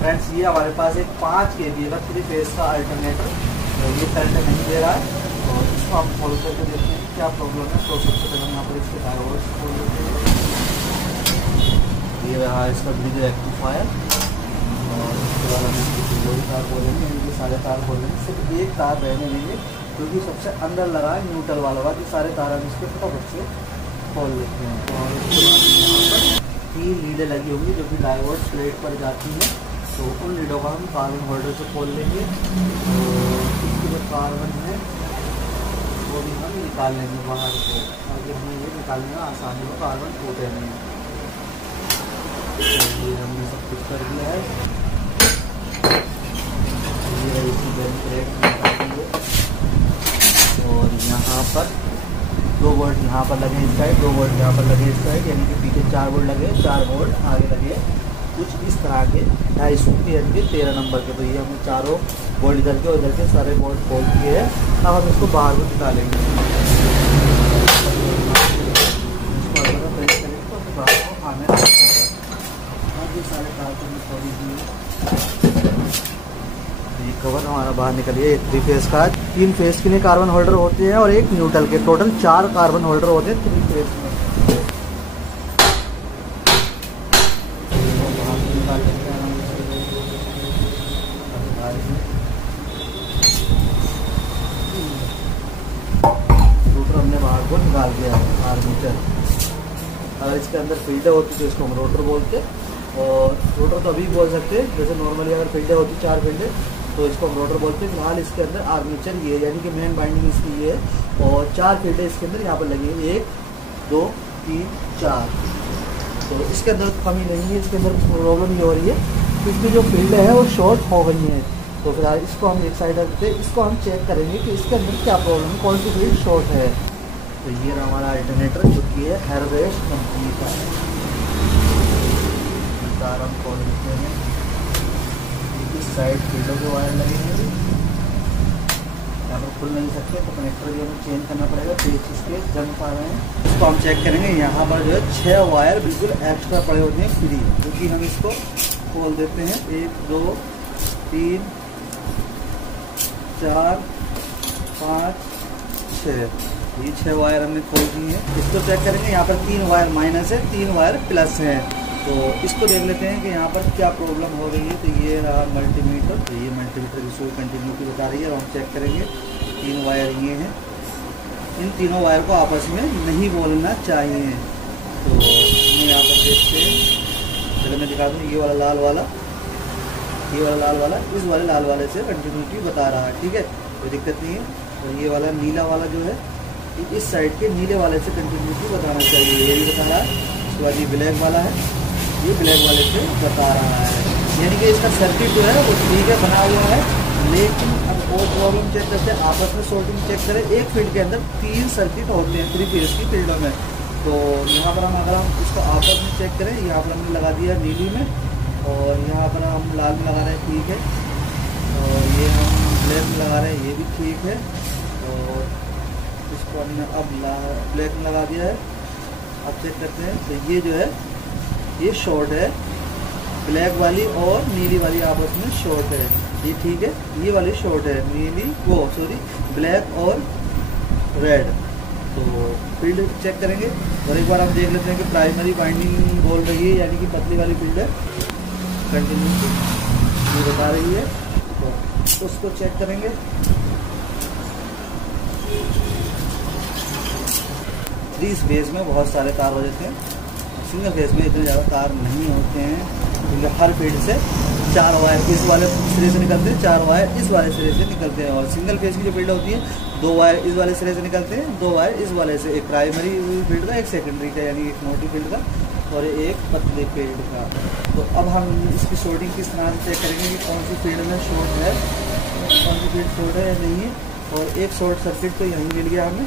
Friends ये हमारे पास एक 5 kVA का 3 फेज का अल्टरनेटर, ये करंट नहीं दे रहा है। तो इसको हम खोल करके देखते हैं क्या प्रॉब्लम है। तो सबसे पहले हम यहाँ पर इसके डायोड खोल लेते हैं। ये रहा इसका ब्रिज रेक्टिफायर, और इसके बाद हम इसकी जोड़ी तार खोलेंगे, इनके सारे तार खोलेंगे। सिर्फ एक तार रहने देंगे क्योंकि सबसे अंदर लगा है न्यूट्रल वाला बाकी सारे तार हम इसके फटाफट से खोल लेते हैं। और इसके बाद यहाँ पर 3 लीडें लगी होंगी जो कि डायोड प्लेट पर जाती हैं, तो उन लीडों का हम कार्बन होल्डर से खोल लेंगे। तो इसके जो कार्बन है वो भी हम निकाल लेंगे बाहर से, ताकि हमें ये निकालने में आसानी हो, कार्बन टूटे नहीं। तो ये हमने सब कुछ कर दिया है। ये इसकी बेल प्लेट निकालती है, और यहाँ पर 2 वोल्ट यहाँ पर लगे इस साइड, 2 वोल्ट यहाँ पर लगे इस साइड, यानी कि पीछे 4 वोल्ट लगे, 4 वोल्ट आगे लगे कुछ इस तरह के 250 के 13 नंबर के। तो ये हमने चारों बोल्ट इधर के और इधर के सारे बोल्ट खोल दिए हैं। अब हम इसको बाहर को निकालेंगे। ये कवर हमारा बाहर निकलिए। 3 फेज का 3 फेज के लिए कार्बन होल्डर होते हैं और 1 न्यूट्रल के, टोटल 4 कार्बन होल्डर होते हैं 3 फेज में। बाहर को निकाल दिया है आर्मेचर। अगर इसके अंदर फिल्टर होती तो इसको हम रोटर बोलते, और रोटर तो अभी बोल सकते हैं। जैसे नॉर्मली अगर फिल्टर होती 4 फिल्टर तो इसको हम रोटर बोलते हैं। फिलहाल इसके अंदर आर्मेचर ये यानी कि मेन बाइंडिंग इसकी ये है, और 4 फिल्टर इसके अंदर यहाँ पर लगी है, 1 2 3 4। तो इसके अंदर कमी नहीं है, इसके अंदर प्रॉब्लम ये हो रही है इसकी जो फिल्टर है वो शॉर्ट हो गई है। तो फिलहाल इसको हम एक साइड रखते हैं, इसको हम चेक करेंगे कि इसके अंदर क्या प्रॉब्लम है, कौन सी फील्ड शॉर्ट है। तो ये रहा हमारा अल्टरनेटर जो कि है हेरवेश कंपनी का। तार हम खोल देते हैं। इस साइड फील्डों के वायर लगे हैं, यहाँ पर खुल नहीं सकते, तो कनेक्टर जो हमें चेंज करना पड़ेगा। पेच इसके जंग पा रहे हैं, इसको हम चेक करेंगे। यहाँ पर जो है 6 वायर बिल्कुल एक्स्ट्रा पड़े होते हैं फ्री, क्योंकि हम इसको खोल देते हैं। 1 2 3 4 5 6, ये 6 वायर हमने खोल दी है। इसको चेक करेंगे। यहाँ पर 3 वायर माइनस है, 3 वायर प्लस है। तो इसको देख लेते हैं कि यहाँ पर क्या प्रॉब्लम हो रही है। तो ये रहा मल्टीमीटर, तो ये मल्टीमीटर की सुई कंटिन्यूटी बता रही है, और हम चेक करेंगे। 3 वायर ये हैं, इन तीनों वायर को आपस में नहीं बोलना चाहिए। तो हम यहाँ पर देखते हैं, पहले मैं दिखा दूँ। ये वाला लाल वाला, ये वाला लाल वाला इस वाले लाल वाले से कंटिन्यूटी बता रहा है, ठीक है, कोई दिक्कत नहीं है। और ये वाला नीला वाला जो है इस साइड के नीले वाले से कंटिन्यूटी बताना चाहिए, ये भी बता रहा है। उसके बाद ये ब्लैक वाला है, ये ब्लैक वाले से बता रहा है। यानी कि इसका सर्किट जो है वो ठीक है, बना हुआ है। लेकिन अब और प्रॉब्लम चेक करते हैं, आपस में शॉर्टिंग चेक करें। एक फील्ड के अंदर 3 सर्किट होते हैं 3 फेज की फील्डों में। तो यहाँ पर हम अगर हम इसको आपस में चेक करें, यहाँ पर हमने लगा दिया नीली में, और यहाँ पर हम लाल में लगा रहे हैं, ठीक है। और ये हम ब्लैक में लगा रहे हैं, ये भी ठीक है। और इसको हमने अब ब्लैक में लगा दिया है। अब चेक करते हैं। तो ये जो है ये शॉर्ट है, ब्लैक वाली और नीली वाली आपस में शॉर्ट है, ये ठीक है। ये वाली शॉर्ट है, नीली ब्लैक और रेड। तो फील्ड चेक करेंगे, और एक बार हम देख लेते हैं कि प्राइमरी बाइंडिंग बोल रही है, यानी कि पतली वाली फील्ड है, कंटिन्यूटी ये बता रही है। तो उसको चेक करेंगे। 3 फेज में बहुत सारे तार हो जाते हैं, सिंगल फेज में इतने ज़्यादा तार नहीं होते हैं, क्योंकि हर फील्ड से 4 वायर इस वाले सिरे से निकलते हैं, 4 वायर इस वाले सिरे से निकलते हैं। और सिंगल फेज की जो फील्ड होती है 2 वायर इस वाले सिरे से निकलते हैं, 2 वायर इस वाले से, एक प्राइमरी फील्ड का, एक सेकेंडरी का, यानी एक मोटी फील्ड का और एक पतली फील्ड का। तो अब हम इसकी शॉर्टिंग किस तरह से चेक करेंगे कि कौन सी फील्ड में शॉर्ट है, कौन सी फील्ड शॉर्ट है या नहीं है। और एक शॉर्ट सर्किट तो यहीं मिल गया हमें,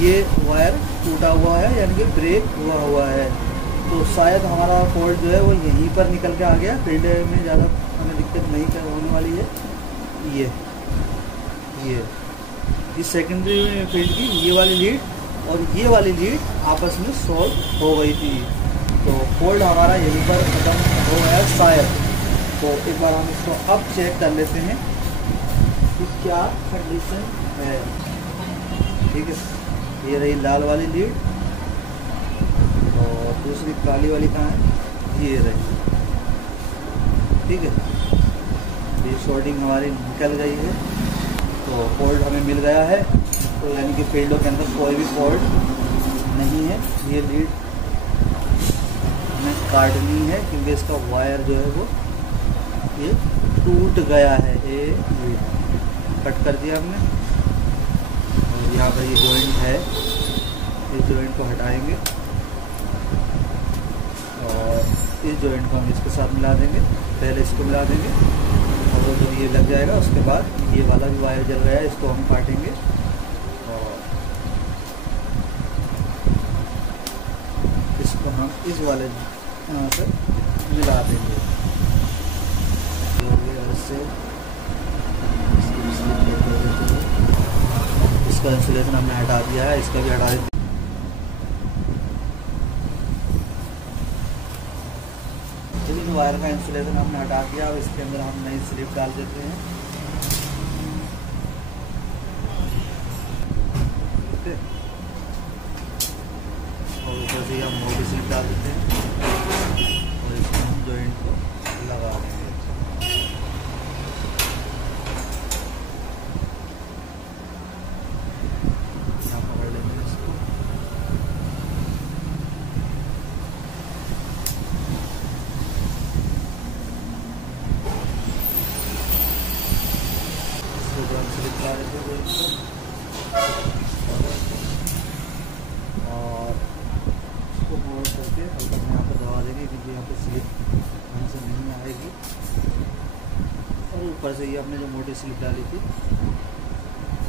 ये वायर टूटा हुआ है, यानी कि ब्रेक हुआ है। तो शायद हमारा फॉल्ट जो है वो यहीं पर निकल के आ गया। फील्ड में ज़्यादा हमें दिक्कत नहीं होने वाली है। ये सेकेंडरी फील्ड की ये वाली लीड और ये वाली लीड आपस में शॉर्ट हो गई थी, तो फॉल्ट हमारा यहीं पर खत्म हो गया शायद। तो एक बार हम इसको अब चेक कर लेते हैं कि क्या कंडीशन है। ठीक है, ये रही लाल वाली लीड और दूसरी काली वाली कहाँ है, ये रही। ठीक है, ये शॉर्टिंग हमारी निकल गई है, तो फॉल्ट हमें मिल गया है। तो यानी कि फील्डों के अंदर कोई भी फॉल्ट नहीं है। ये लीड हमें काटनी है क्योंकि इसका वायर जो है वो ये टूट गया है। ये कट कर दिया हमने और यहाँ पर ये जॉइंट है, इस जॉइंट को हटाएंगे और इस जॉइंट को हम इसके साथ मिला देंगे। पहले इसको मिला देंगे और वो जब ये लग जाएगा उसके बाद ये वाला भी वायर जल रहा है, इसको हम काटेंगे और इसको हम इस वाले यहाँ से मिला देंगे। से इसका इंसुलेशन हमने हटा दिया है, इसका भी हटा देते हैं। वायर का इंसुलेशन हमने हटा दिया। अब इसके अंदर हम नई स्लिप डाल देते हैं। ओके, और ऊपर से हम मोटी स्लिप डाल देते हैं और इसमें हम जॉइंट को लगा देंगे। यहाँ पकड़ लेंगे इसको। स्लिप लगा देते हैं और इसको मोड़ करके हल्का यहाँ पर दबा देंगे क्योंकि यहाँ पर स्लिप यहाँ से नहीं आएगी। और ऊपर से ये हमने जो मोटी स्लिप डाली थी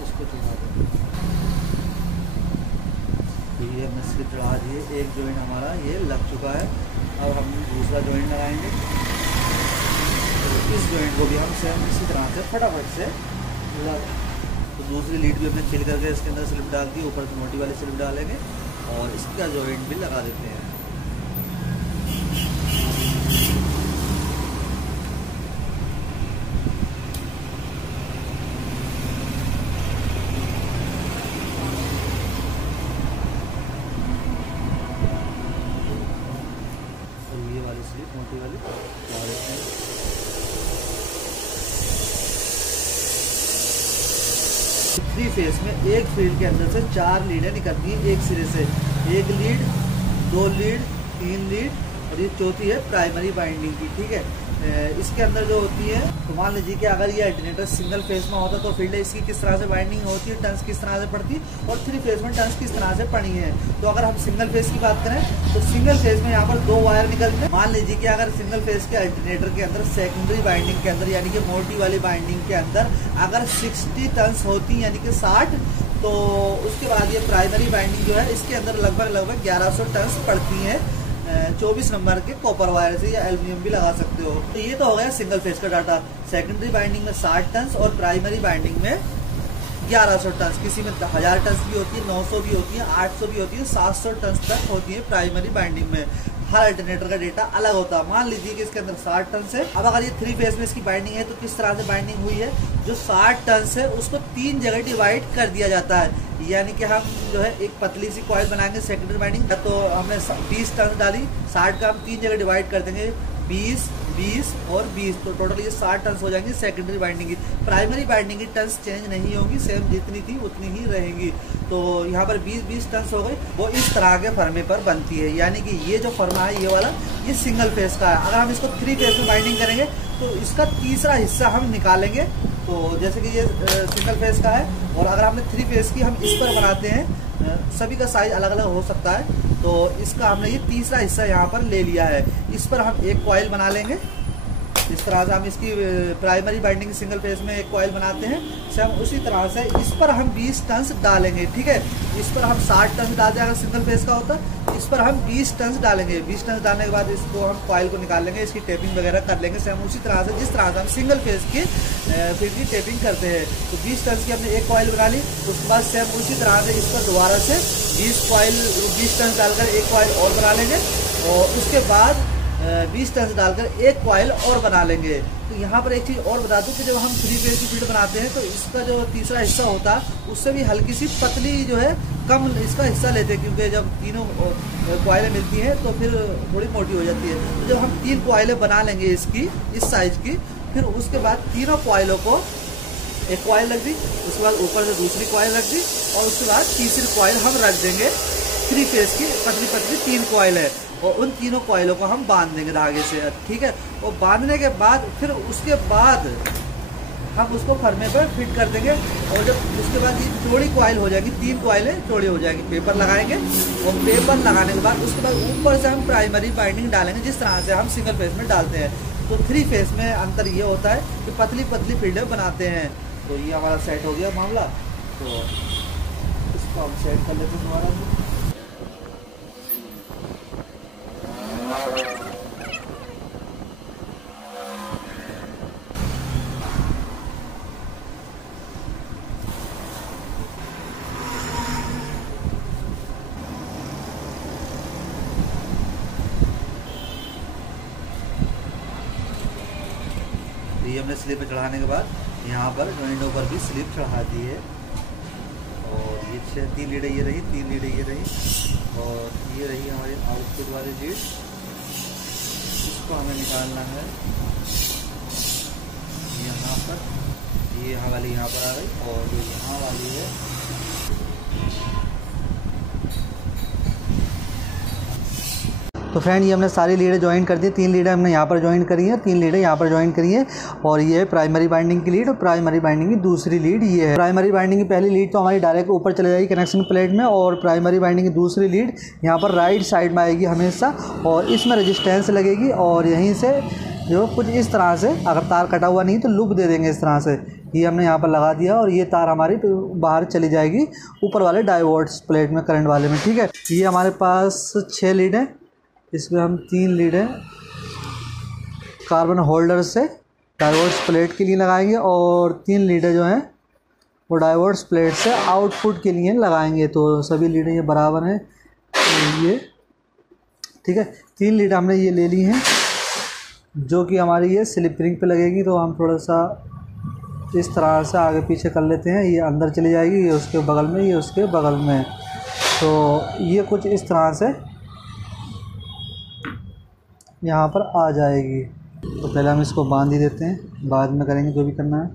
उसको चढ़ा देंगे। ये हमने स्लिप चढ़ा दी है। एक जॉइंट हमारा ये लग चुका है। अब हम दूसरा जॉइंट लगाएंगे। तो इस जॉइंट को भी हम सेम इसी तरह से फटाफट से तो दूसरी लीड भी हमने छिल करके इसके अंदर स्लिप डाल दी, ऊपर से मोटी वाली स्लिप डालेंगे और इसका जॉइंट भी लगा देते हैं। तो ये वाली स्लिप मोटी वाली लगा देते हैं। थ्री फेस में एक फील्ड के अंदर से 4 लीडें निकलती हैं एक सिरे से। एक लीड, 2 लीड, 3 लीड और ये चौथी है प्राइमरी बाइंडिंग की। ठीक है, इसके अंदर जो होती है, तो मान लीजिए कि अगर ये अल्टरनेटर सिंगल फेस में होता तो फील्ड इसकी किस तरह से बाइंडिंग होती है, टर्न्स किस तरह से पड़ती और 3 फेस में टर्न्स किस तरह से पड़ी है। तो अगर हम सिंगल फेस की बात करें तो सिंगल फेस में यहाँ पर 2 वायर निकलते हैं। मान लीजिए कि अगर सिंगल फेस के अल्टरनेटर के अंदर सेकेंडरी बाइंडिंग के अंदर यानी कि मोटी वाली बाइंडिंग के अंदर अगर 60 टर्न्स होती यानी कि 60, तो उसके बाद ये प्राइमरी बाइंडिंग जो है इसके अंदर लगभग 1100 टर्न्स पड़ती है 24 नंबर के कॉपर वायर से या एल्यूमिनियम भी लगा सकते हो। तो ये तो हो गया सिंगल फेस का डाटा। सेकेंडरी बाइंडिंग में 60 टन्स और प्राइमरी बाइंडिंग में 1100 टन्स। किसी में 1000 टन्स भी होती है, 900 भी होती है, 800 भी होती है, 700 टन्स तक होती है प्राइमरी बाइंडिंग में। हर अल्टरनेटर का डेटा अलग होता है। मान लीजिए कि इसके अंदर 60 टन्स है। अब अगर ये 3 फेस में इसकी बाइंडिंग है तो किस तरह से बाइंडिंग हुई है, जो 60 टन्स है उसको 3 जगह डिवाइड कर दिया जाता है। यानी कि हम जो है एक पतली सी कॉइल बनाएंगे सेकेंडरी बाइंडिंग, तो हमने 20 टन्स डाली, 60 का हम 3 जगह डिवाइड कर देंगे, 20, 20 और 20, तो टोटल ये 60 टन्स हो जाएंगे सेकेंडरी बाइंडिंग की। प्राइमरी बाइंडिंग की टन्स चेंज नहीं होगी, सेम जितनी थी उतनी ही रहेंगी। तो यहाँ पर 20-20 टन्स हो गई, वो इस तरह के फर्मे पर बनती है। यानी कि ये जो फर्मा है ये वाला, ये सिंगल फेस का है। अगर हम इसको 3 फेस में बाइंडिंग करेंगे तो इसका तीसरा हिस्सा हम निकालेंगे। तो जैसे कि ये सिंगल फेस का है और अगर हमने 3 फेस की हम इस पर बनाते हैं, सभी का साइज अलग अलग हो सकता है, तो इसका हमने ये तीसरा हिस्सा यहाँ पर ले लिया है। इस पर हम एक कॉइल बना लेंगे। इस तरह से हम इसकी प्राइमरी बाइंडिंग सिंगल फेस में एक कॉइल बनाते हैं, सेम उसी तरह से इस पर हम 20 टन्स डालेंगे। ठीक है, इस पर हम 60 टन्स डाल दें अगर सिंगल फेस का होता, इस पर हम 20 टन्स डालेंगे। 20 टन्स डालने के बाद इसको हम कॉइल को निकाल लेंगे, इसकी टेपिंग वगैरह कर लेंगे सेम उसी तरह से जिस तरह से हम सिंगल फेस की फिर की टेपिंग करते हैं। तो 20 टन्स की हमने एक कॉइल बना ली, उसके बाद सेम उसी तरह से इस पर दोबारा से 20 टन्स डालकर एक कॉइल और बना लेंगे और उसके बाद 20 टर्न्स डालकर एक कॉइल और बना लेंगे। तो यहाँ पर एक चीज़ और बता दूँ कि जब हम 3 फेज की फील्ड बनाते हैं तो इसका जो तीसरा हिस्सा होता है उससे भी हल्की सी पतली जो है कम इसका हिस्सा लेते हैं, क्योंकि जब तीनों कॉइलें मिलती हैं तो फिर थोड़ी मोटी हो जाती है। तो जब हम 3 कॉइलें बना लेंगे इसकी इस साइज की, फिर उसके बाद तीनों कॉइलों को एक कॉइल रख दी, उसके बाद ऊपर से दूसरी कॉइल रख दी और उसके बाद तीसरी कॉइल हम रख देंगे। 3 फेज की पतली पतली 3 कॉइल है और उन तीनों कॉइलों को हम बांध देंगे धागे से, ठीक है। और बांधने के बाद फिर उसके बाद हम उसको फर्मे पर फिट कर देंगे और जब उसके बाद ये चौड़ी कॉइल हो जाएगी, 3 कॉइलें चौड़ी हो जाएगी, पेपर लगाएंगे और पेपर लगाने के बाद उसके बाद ऊपर से हम प्राइमरी बाइंडिंग डालेंगे जिस तरह से हम सिंगल फेज में डालते हैं। तो 3 फेज में अंतर ये होता है कि पतली पतली फील्डें बनाते हैं। तो ये हमारा सेट हो गया मामला, तो इसको हम सेट कर लेते हैं दोबारा। ये हमने स्लिप पे चढ़ाने के बाद यहाँ पर जॉइंटों पर भी स्लिप चढ़ा दी है और ये 3 लीडें ये रही, 3 लीडें ये रही और ये रही हमारी आउटपुट वाली लीड। इसको हमें निकालना है यहाँ पर, ये यहाँ वाली यहाँ पर आ गई और जो यहाँ वाली है तो फ्रेंड ये हमने सारी लीडें ज्वाइन कर दी। 3 लीडें हमने यहाँ पर ज्वाइन करी हैं, 3 लीडें यहाँ पर ज्वाइन करी हैं और ये है प्राइमरी बाइंडिंग की लीड और प्राइमरी बाइंडिंग की दूसरी लीड ये है। प्राइमरी बाइंडिंग की पहली लीड तो हमारी डायरेक्ट ऊपर चले जाएगी कनेक्शन प्लेट में और प्राइमरी बाइंडिंग की दूसरी लीड यहाँ पर राइट साइड में आएगी हमेशा और इसमें रेजिस्टेंस लगेगी और यहीं से जो कुछ इस तरह से, अगर तार कटा हुआ नहीं तो लूप दे देंगे इस तरह से। ये हमने यहाँ पर लगा दिया और ये तार हमारी बाहर चली जाएगी ऊपर वाले डायोड्स प्लेट में, करंट वाले में, ठीक है। ये हमारे पास 6 लीड है, इसमें हम 3 लीडें कार्बन होल्डर से डायोड्स प्लेट के लिए लगाएंगे और 3 लीडें जो हैं वो डायोड्स प्लेट से आउटपुट के लिए लगाएंगे। तो सभी लीडें ये बराबर हैं, ये ठीक है। 3 लीडें हमने ये ले ली हैं जो कि हमारी ये स्लिप रिंग पे लगेगी। तो हम थोड़ा सा इस तरह से आगे पीछे कर लेते हैं, ये अंदर चली जाएगी, ये उसके बगल में, ये उसके बगल में। तो ये कुछ इस तरह से यहाँ पर आ जाएगी। तो पहले हम इसको बांध ही देते हैं, बाद में करेंगे जो भी करना है।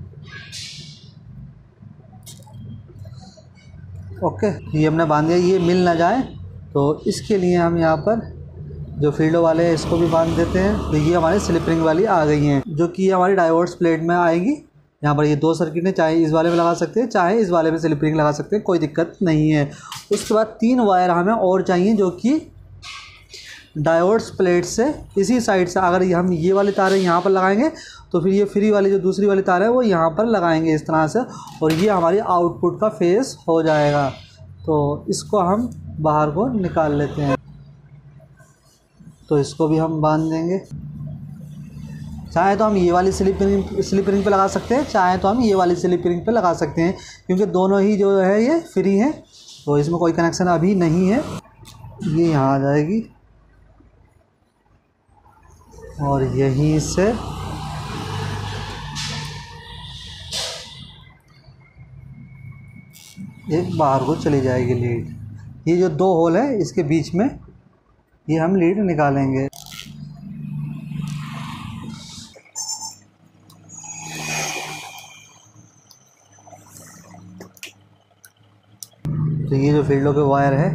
ओके, ये हमने बांध दिया, ये मिल ना जाए तो इसके लिए हम यहाँ पर जो फील्डो वाले हैं इसको भी बांध देते हैं। तो ये हमारी स्लिप रिंग वाली आ गई हैं जो कि हमारी डायोड्स प्लेट में आएगी। यहाँ पर ये 2 सर्किट हैं, चाहे इस वाले में लगा सकते हैं चाहे इस वाले में स्लिप रिंग लगा सकते हैं, कोई दिक्कत नहीं है। उसके बाद 3 वायर हमें और चाहिए जो कि डायोड्स प्लेट से इसी साइड से, अगर हम ये वाली तारें यहाँ पर लगाएंगे तो फिर ये फ्री वाली जो दूसरी वाली तार है वो यहाँ पर लगाएंगे इस तरह से और ये हमारी आउटपुट का फेस हो जाएगा। तो इसको हम बाहर को निकाल लेते हैं। तो इसको भी हम बांध देंगे। चाहे तो हम ये वाली स्लिप रिंग पे लगा सकते हैं, चाहे तो हम ये वाली स्लिप रिंग पे लगा सकते हैं, क्योंकि दोनों ही जो है ये फ्री हैं तो इसमें कोई कनेक्शन अभी नहीं है। ये यहाँ आ जाएगी और यहीं से एक बाहर को चली जाएगी लीड। ये जो 2 होल है इसके बीच में ये हम लीड निकालेंगे। तो ये जो फील्डों के वायर है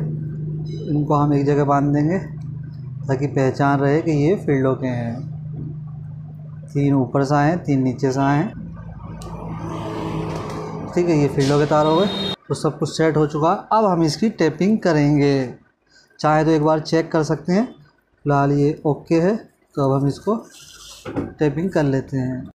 इनको हम एक जगह बांध देंगे ताकि पहचान रहे कि ये फील्डों के हैं। 3 ऊपर से आए, 3 नीचे से आए, ठीक है। ये फील्डों के तार हो गए। तो सब कुछ सेट हो चुका है। अब हम इसकी टेपिंग करेंगे। चाहे तो एक बार चेक कर सकते हैं, फिलहाल ये ओके है। तो अब हम इसको टेपिंग कर लेते हैं।